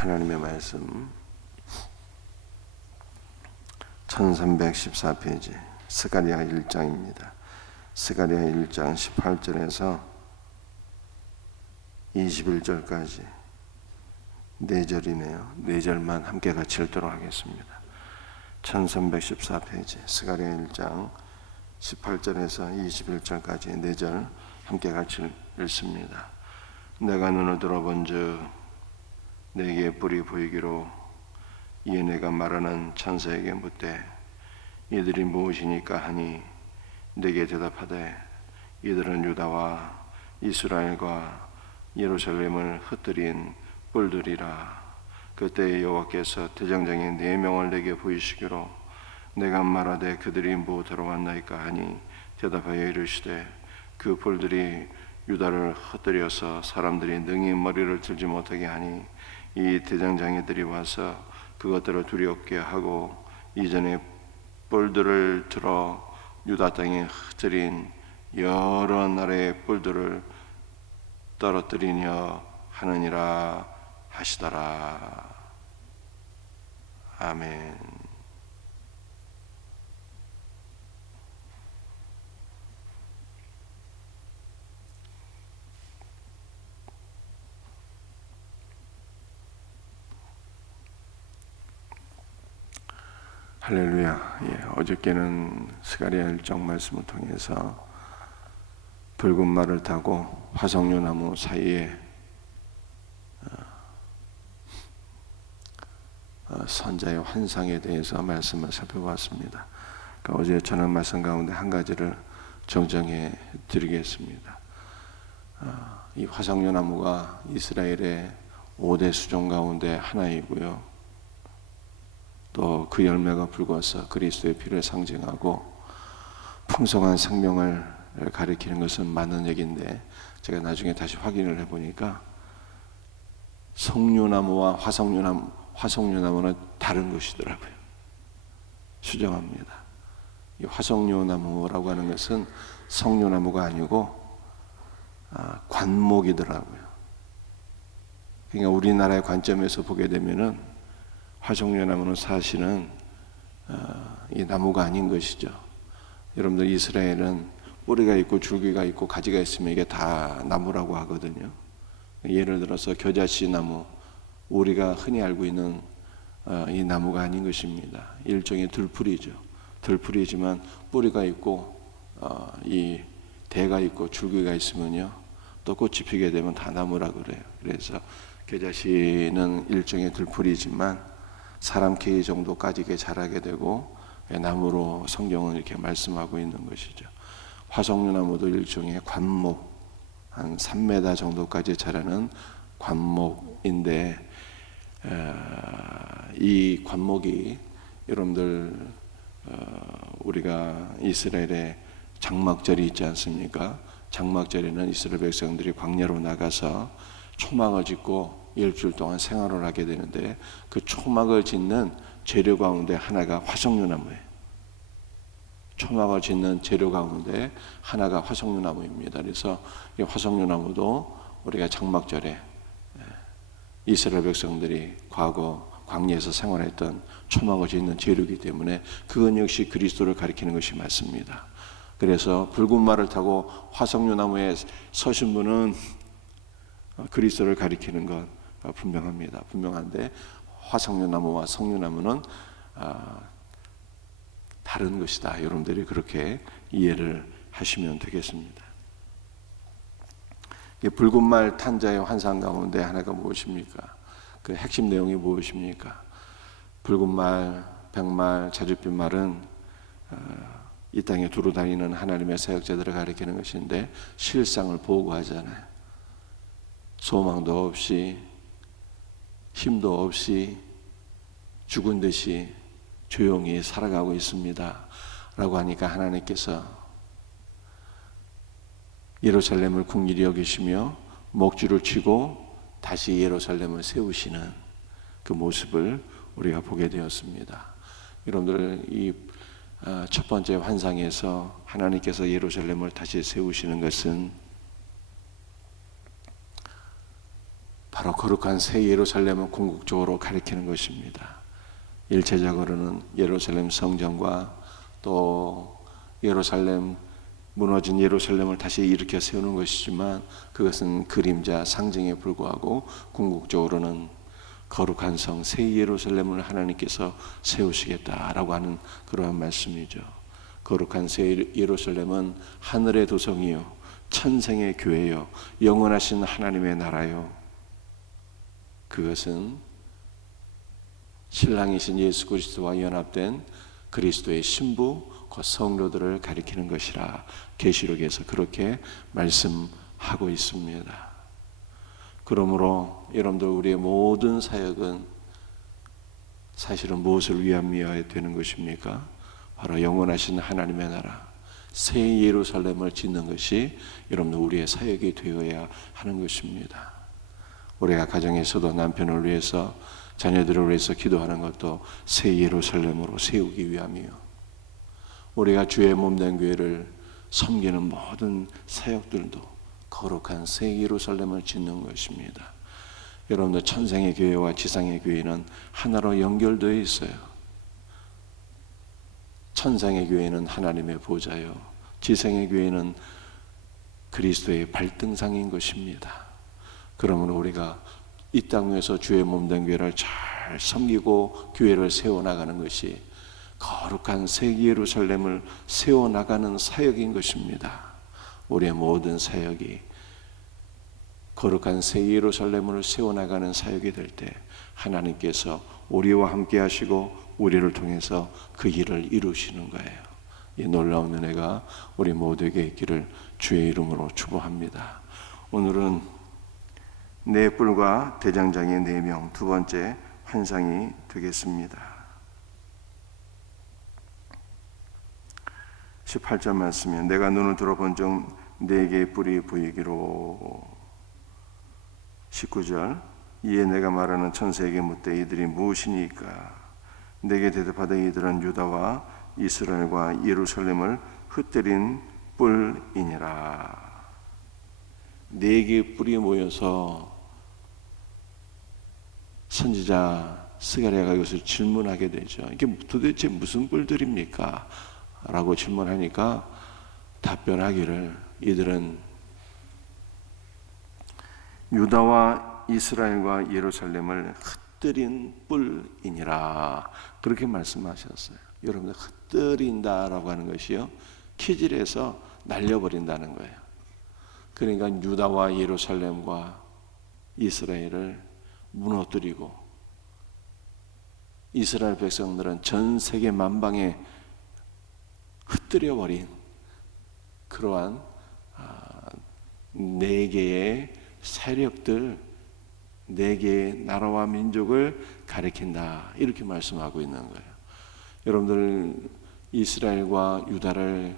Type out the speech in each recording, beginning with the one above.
하나님의 말씀 1314페이지 스가랴 1장입니다. 스가랴 1장 18절에서 21절까지 4절이네요. 4절만 함께 같이 읽도록 하겠습니다. 1314페이지 스가랴 1장 18절에서 21절까지 4절 함께 같이 읽습니다. 내가 눈을 들어본즉 내게 뿔이 보이기로 이에 내가 말하는 천사에게 묻되 이들이 무엇이니까 하니 내게 대답하되 이들은 유다와 이스라엘과 예루살렘을 흩뜨린 뿔들이라. 그때 여호와께서 대장장의 4명을 내게 보이시기로 내가 말하되 그들이 무엇하러 왔나이까 하니 대답하여 이르시되 그 뿔들이 유다를 흩뜨려서 사람들이 능히 머리를 들지 못하게 하니 이 대장장이들이 와서 그것들을 두렵게 하고 이전에 뿔들을 들어 유다 땅에 흩뜨린 여러 나라의 뿔들을 떨어뜨리려 하느니라 하시더라. 아멘. 할렐루야. 어저께는 스가랴 1장 말씀을 통해서 붉은 말을 타고 화석류나무 사이에 선자의 환상에 대해서 말씀을 살펴봤습니다. 그러니까 어제 전한 말씀 가운데 한 가지를 정정해 드리겠습니다. 이 화석류나무가 이스라엘의 5대 수종 가운데 하나이고요. 또 그 열매가 붉어서 그리스도의 피를 상징하고 풍성한 생명을 가리키는 것은 맞는 얘기인데, 제가 나중에 다시 확인을 해보니까 석류나무와 화석류나무는 다른 것이더라고요. 수정합니다. 이 화석류나무라고 하는 것은 석류나무가 아니고 관목이더라고요. 그러니까 우리나라의 관점에서 보게 되면은 화석류나무는 사실은 이 나무가 아닌 것이죠. 여러분들 이스라엘은 뿌리가 있고 줄기가 있고 가지가 있으면 이게 다 나무라고 하거든요. 예를 들어서 겨자씨 나무, 우리가 흔히 알고 있는 이 나무가 아닌 것입니다. 일종의 들풀이죠. 들풀이지만 뿌리가 있고 이 대가 있고 줄기가 있으면요 또 꽃이 피게 되면 다 나무라 그래요. 그래서 겨자씨는 일종의 들풀이지만 사람 키 정도까지 자라게 되고 나무로 성경은 이렇게 말씀하고 있는 것이죠. 화석류나무도 일종의 관목, 한 3m 정도까지 자라는 관목인데, 이 관목이 여러분들 우리가 이스라엘의 장막절이 있지 않습니까? 장막절에는 이스라엘 백성들이 광야로 나가서 초막을 짓고 일주일 동안 생활을 하게 되는데, 그 초막을 짓는 재료 가운데 하나가 화석류나무예요. 초막을 짓는 재료 가운데 하나가 화석류나무입니다. 그래서 이 화석류나무도 우리가 장막절에 이스라엘 백성들이 과거 광야에서 생활했던 초막을 짓는 재료이기 때문에 그건 역시 그리스도를 가리키는 것이 맞습니다. 그래서 붉은 말을 타고 화석류나무에 서신 분은 그리스도를 가리키는 것 분명합니다. 분명한데 화석류나무와 석류나무는 다른 것이다. 여러분들이 그렇게 이해를 하시면 되겠습니다. 붉은 말 탄 자의 환상 가운데 하나가 무엇입니까? 그 핵심 내용이 무엇입니까? 붉은 말, 백말, 자줏빛 말은 이 땅에 두루 다니는 하나님의 사역자들을 가리키는 것인데 실상을 보고하잖아요. 소망도 없이 힘도 없이 죽은 듯이 조용히 살아가고 있습니다 라고 하니까 하나님께서 예루살렘을 긍휼히 여기시며 목줄을 치고 다시 예루살렘을 세우시는 그 모습을 우리가 보게 되었습니다. 여러분들 이 첫 번째 환상에서 하나님께서 예루살렘을 다시 세우시는 것은 바로 거룩한 새 예루살렘을 궁극적으로 가리키는 것입니다. 일체적으로는 예루살렘 성전과 또 예루살렘 무너진 예루살렘을 다시 일으켜 세우는 것이지만 그것은 그림자 상징에 불과하고 궁극적으로는 거룩한 성 새 예루살렘을 하나님께서 세우시겠다라고 하는 그러한 말씀이죠. 거룩한 새 예루살렘은 하늘의 도성이요 천생의 교회요 영원하신 하나님의 나라요. 그것은 신랑이신 예수 그리스도와 연합된 그리스도의 신부 그 성도들을 가리키는 것이라 계시록에서 그렇게 말씀하고 있습니다. 그러므로 여러분들 우리의 모든 사역은 사실은 무엇을 위함이어야 되는 것입니까? 바로 영원하신 하나님의 나라 새 예루살렘을 짓는 것이 여러분들 우리의 사역이 되어야 하는 것입니다. 우리가 가정에서도 남편을 위해서 자녀들을 위해서 기도하는 것도 새 예루살렘으로 세우기 위함이요. 우리가 주의 몸된 교회를 섬기는 모든 사역들도 거룩한 새 예루살렘을 짓는 것입니다. 여러분들 천상의 교회와 지상의 교회는 하나로 연결되어 있어요. 천상의 교회는 하나님의 보좌요, 지상의 교회는 그리스도의 발등상인 것입니다. 그러므로 우리가 이 땅 위에서 주의 몸된 교회를 잘 섬기고 교회를 세워나가는 것이 거룩한 새 예루살렘을 세워나가는 사역인 것입니다. 우리의 모든 사역이 거룩한 새 예루살렘을 세워나가는 사역이 될 때 하나님께서 우리와 함께 하시고 우리를 통해서 그 일을 이루시는 거예요. 이 놀라운 은혜가 우리 모두에게 있기를 주의 이름으로 축복합니다. 오늘은 네 뿔과 대장장이 4명 두 번째 환상이 되겠습니다. 18절 말씀에 내가 눈을 들어본 중 4개의 뿔이 보이기로. 19절 이에 내가 말하는 천사에게 묻되 이들이 무엇이니까? 내게 대답하되 이들은 유다와 이스라엘과 예루살렘을 흩뜨린 뿔이니라. 4개의 뿔이 모여서 선지자 스가랴가 이것을 질문하게 되죠. 이게 도대체 무슨 뿔들입니까? 라고 질문하니까 답변하기를 이들은 유다와 이스라엘과 예루살렘을 흩뜨린 뿔이니라. 그렇게 말씀하셨어요. 여러분들 흩뜨린다라고 하는 것이요 키질에서 날려버린다는 거예요. 그러니까 유다와 예루살렘과 이스라엘을 무너뜨리고 이스라엘 백성들은 전 세계 만방에 흩뜨려버린 그러한 4개의 세력들, 4개의 나라와 민족을 가리킨다 이렇게 말씀하고 있는 거예요. 여러분들 이스라엘과 유다를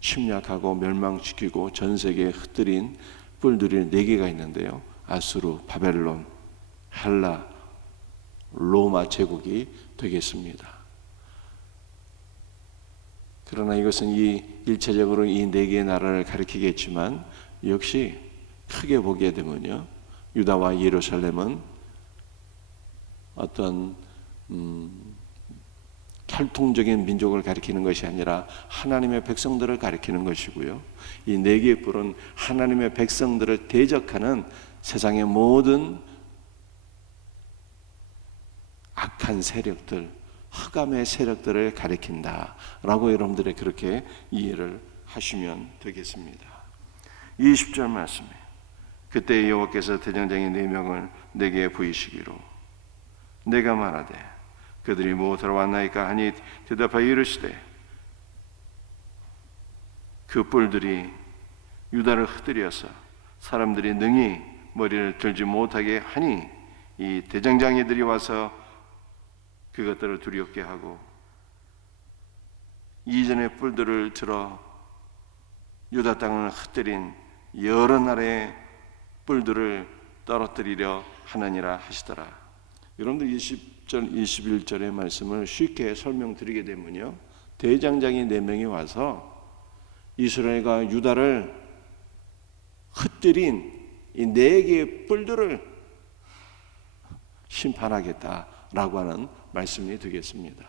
침략하고 멸망시키고 전 세계에 흩뜨린 뿔들이 4개가 있는데요. 아수르, 바벨론, 헬라, 로마 제국이 되겠습니다. 그러나 이것은 일체적으로 이 4개의 나라를 가리키겠지만 역시 크게 보게 되면요, 유다와 예루살렘은 어떤 혈통적인 민족을 가리키는 것이 아니라 하나님의 백성들을 가리키는 것이고요. 이 4개의 뿔은 하나님의 백성들을 대적하는 세상의 모든 악한 세력들, 흑암의 세력들을 가리킨다라고 여러분들이 그렇게 이해를 하시면 되겠습니다. 20절 말씀에 그때 여호와께서 대장장이 4명을 내게 보이시기로 내가 말하되 그들이 무엇하러 왔나이까 하니 대답하여 이르시되 그 뿔들이 유다를 흩뜨려서 사람들이 능히 머리를 들지 못하게 하니 이 대장장이들이 와서 그것들을 두렵게 하고 이전의 뿔들을 들어 유다 땅을 흩뜨린 여러 나라의 뿔들을 떨어뜨리려 하느니라 하시더라. 여러분들 20절 21절의 말씀을 쉽게 설명드리게 되면요, 대장장이 4명이 와서 이스라엘과 유다를 흩뜨린 이 4개의 뿔들을 심판하겠다라고 하는 말씀이 되겠습니다.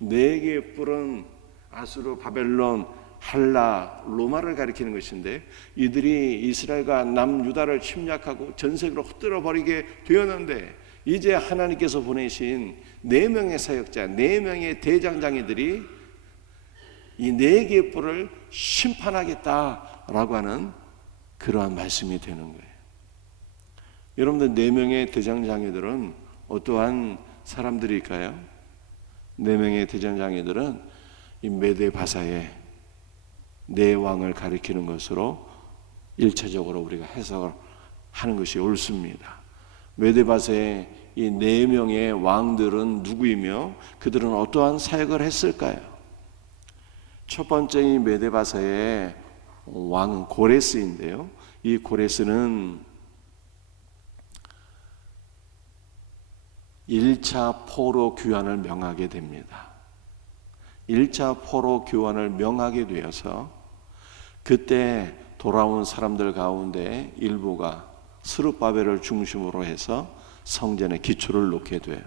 네 개의 뿔은 아수르, 바벨론, 할라, 로마를 가리키는 것인데, 이들이 이스라엘과 남유다를 침략하고 전 세계로 흩뜨려 버리게 되었는데, 이제 하나님께서 보내신 4명의 사역자, 4명의 대장장이들이 이 4개의 뿔을 심판하겠다라고 하는 그러한 말씀이 되는 거예요. 여러분들, 4명의 대장장이들은 어떠한 사람들일까요? 4명의 대장장이들은 이 메대 바사의 4왕을 가리키는 것으로 1차적으로 우리가 해석을 하는 것이 옳습니다. 메대 바사의 이 4명의 왕들은 누구이며 그들은 어떠한 사역을 했을까요? 첫 번째 이 메대 바사의 왕은 고레스인데요. 이 고레스는 1차 포로 귀환을 명하게 됩니다. 1차 포로 귀환을 명하게 되어서 그때 돌아온 사람들 가운데 일부가 스룹바벨을 중심으로 해서 성전에 기초를 놓게 돼요.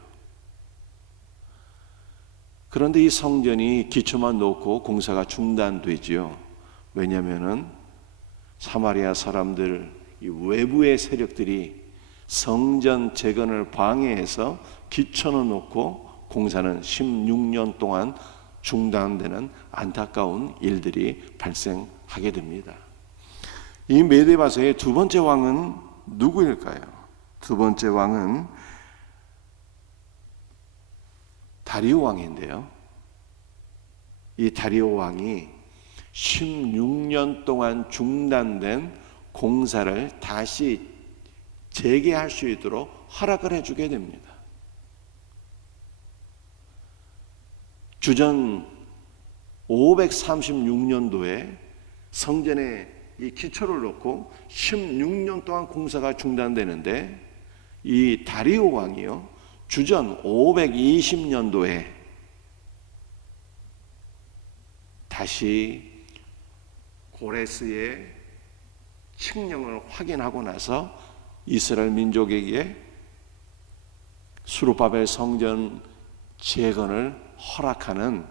그런데 이 성전이 기초만 놓고 공사가 중단되지요. 왜냐하면은 사마리아 사람들, 이 외부의 세력들이 성전 재건을 방해해서 기초는 놓고 공사는 16년 동안 중단되는 안타까운 일들이 발생하게 됩니다. 이 메대 바사의 두 번째 왕은 누구일까요? 두 번째 왕은 다리오 왕인데요. 이 다리오 왕이 16년 동안 중단된 공사를 다시 재개할 수 있도록 허락을 해주게 됩니다. 주전 536년도에 성전에 이 기초를 놓고 16년 동안 공사가 중단되는데, 이 다리오 왕이요, 주전 520년도에 다시 고레스의 칙령을 확인하고 나서 이스라엘 민족에게 스룹바벨 성전 재건을 허락하는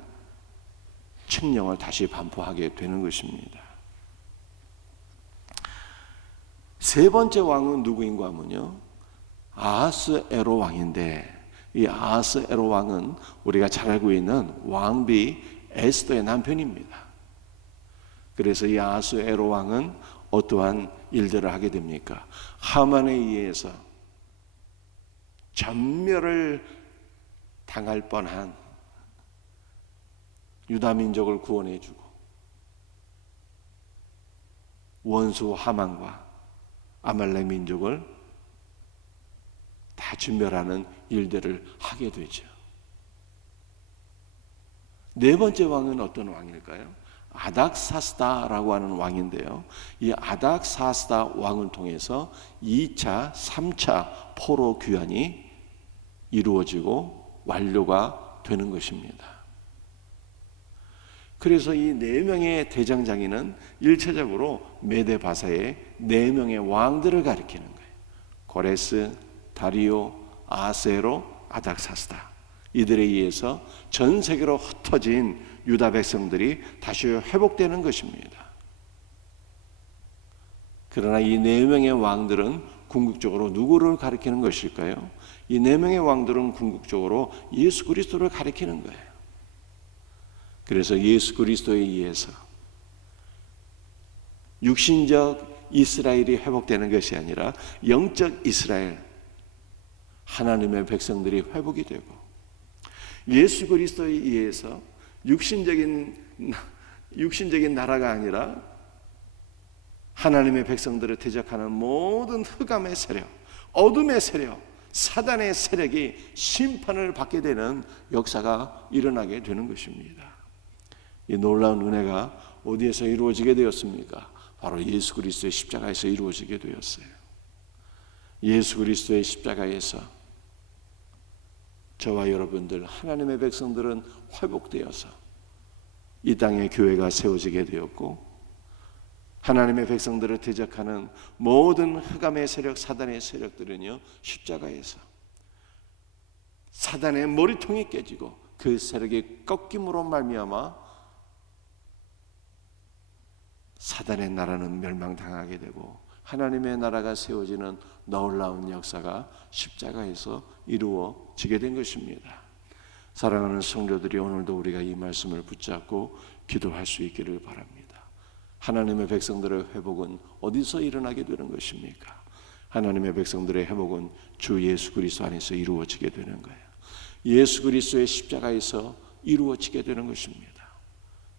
칙령을 다시 반포하게 되는 것입니다. 세 번째 왕은 누구인가 하면요, 아하스에로 왕인데, 이 아하스에로 왕은 우리가 잘 알고 있는 왕비 에스더의 남편입니다. 그래서 이 아하스에로 왕은 어떠한 일들을 하게 됩니까? 하만에 의해서 전멸을 당할 뻔한 유다 민족을 구원해주고, 원수 하만과 아말렉 민족을 다 진멸하는 일들을 하게 되죠. 네 번째 왕은 어떤 왕일까요? 아닥사스다라고 하는 왕인데요, 이 아닥사스다 왕을 통해서 2차, 3차 포로 귀환이 이루어지고 완료가 되는 것입니다. 그래서 이 4명의 대장장이는 1차적으로 메대 바사의 4명의 왕들을 가리키는 거예요. 고레스, 다리오, 아하스에로, 아닥사스다. 이들에 의해서 전 세계로 흩어진 유다 백성들이 다시 회복되는 것입니다. 그러나 이 4명의 왕들은 궁극적으로 누구를 가리키는 것일까요? 이 4명의 왕들은 궁극적으로 예수 그리스도를 가리키는 거예요. 그래서 예수 그리스도에 의해서 육신적 이스라엘이 회복되는 것이 아니라 영적 이스라엘, 하나님의 백성들이 회복이 되고, 예수 그리스도에 의해서 육신적인 나라가 아니라 하나님의 백성들을 대적하는 모든 흑암의 세력, 어둠의 세력, 사단의 세력이 심판을 받게 되는 역사가 일어나게 되는 것입니다. 이 놀라운 은혜가 어디에서 이루어지게 되었습니까? 바로 예수 그리스도의 십자가에서 이루어지게 되었어요. 예수 그리스도의 십자가에서 저와 여러분들, 하나님의 백성들은 회복되어서 이 땅에 교회가 세워지게 되었고, 하나님의 백성들을 대적하는 모든 흑암의 세력, 사단의 세력들은요, 십자가에서 사단의 머리통이 깨지고 그 세력의 꺾임으로 말미암아 사단의 나라는 멸망당하게 되고 하나님의 나라가 세워지는 놀라운 역사가 십자가에서 이루어지게 된 것입니다. 사랑하는 성도들이, 오늘도 우리가 이 말씀을 붙잡고 기도할 수 있기를 바랍니다. 하나님의 백성들의 회복은 어디서 일어나게 되는 것입니까? 하나님의 백성들의 회복은 주 예수 그리스도 안에서 이루어지게 되는 거예요. 예수 그리스도의 십자가에서 이루어지게 되는 것입니다.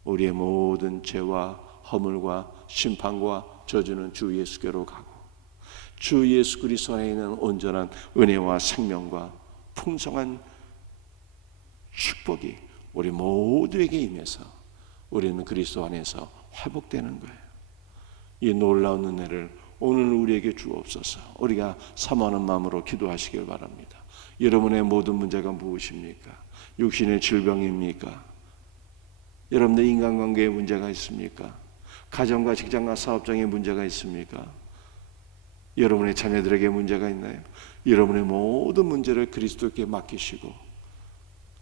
우리의 모든 죄와 허물과 심판과 저주는 주 예수께로 가고 주 예수 그리스도 안에 있는 온전한 은혜와 생명과 풍성한 축복이 우리 모두에게 임해서 우리는 그리스도 안에서 회복되는 거예요. 이 놀라운 은혜를 오늘 우리에게 주옵소서. 우리가 사모하는 마음으로 기도하시길 바랍니다. 여러분의 모든 문제가 무엇입니까? 육신의 질병입니까? 여러분의 인간관계에 문제가 있습니까? 가정과 직장과 사업장에 문제가 있습니까? 여러분의 자녀들에게 문제가 있나요? 여러분의 모든 문제를 그리스도께 맡기시고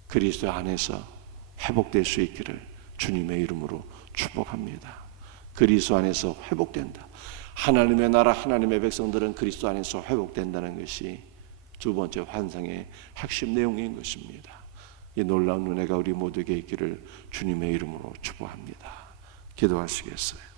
그리스도 안에서 회복될 수 있기를 주님의 이름으로 축복합니다. 그리스도 안에서 회복된다. 하나님의 나라, 하나님의 백성들은 그리스도 안에서 회복된다는 것이 두 번째 환상의 핵심 내용인 것입니다. 이 놀라운 은혜가 우리 모두에게 있기를 주님의 이름으로 축복합니다. 기도하시겠어요?